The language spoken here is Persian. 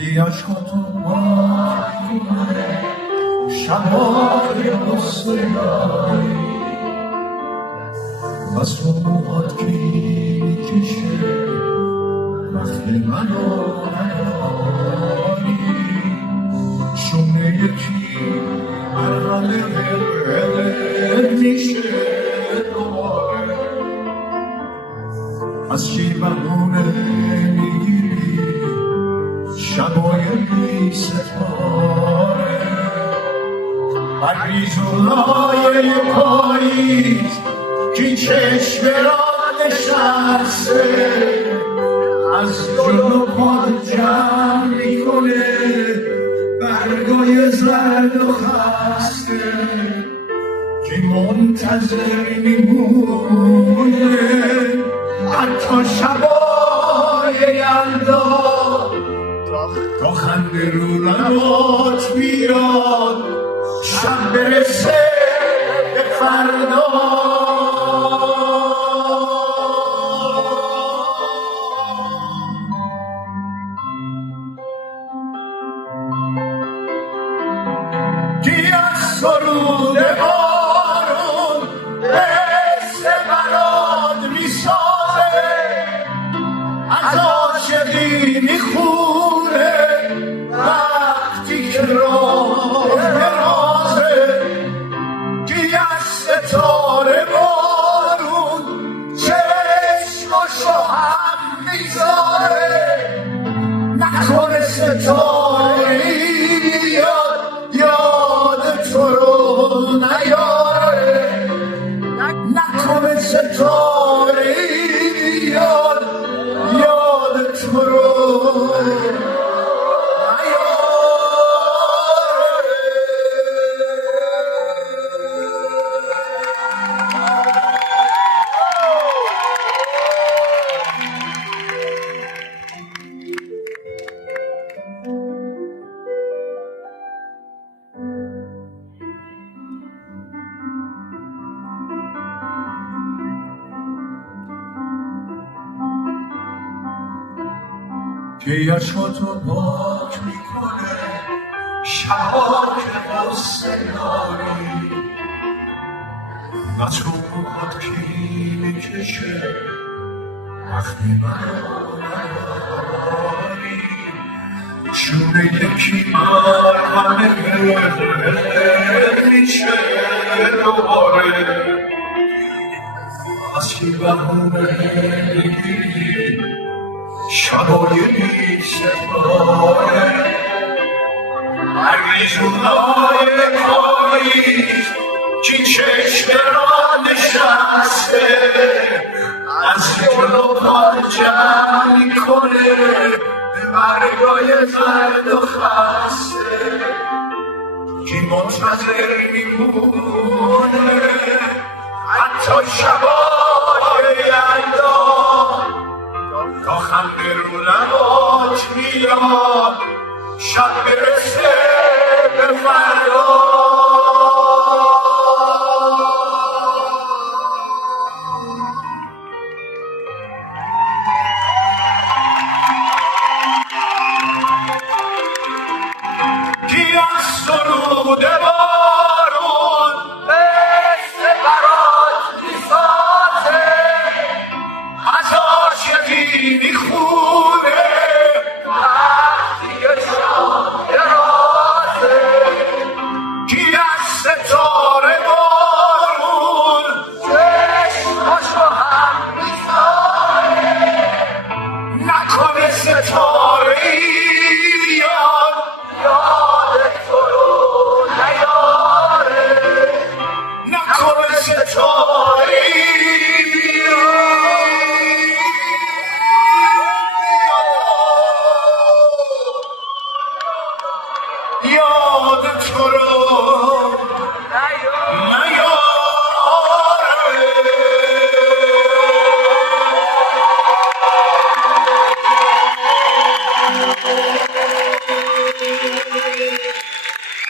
عشقاتو شبای بسیاری بس رو موهات که میکشه وقتی منو نداری شونه یکی مرحله میشه دوباره از چی بهونه میگیری شبای بی ستاره بریزولای پاییز که چشم را نشسته از جلو پاد جمع میکنه برگای زرد و خسته که منتظر میمونه حتی شبای یلدا تا خنده رو لبات بیاد شب برسه به فردا کی از سرود بارون حس برات میسازه از عاشقی میخونه وقتی که راه درازه کی از ستاره بارون چشماشو هم میذاره نکنه ستاره یاد تو رو نیاره نکنه ستاره یاد تو رو که عشقاتو پاک میکنه شبا که غصه داری از رو موهات کی میکشه وقتی منو نداری شونه یکی مرهمه میشه دوباره از کی بهونه میگیری شبای بی ستاره بریزولای پاییز که چشم را نشسته از جلو پاد جمع میکنه به برگای زرد و خسته که منتظر میمونه حتی شبا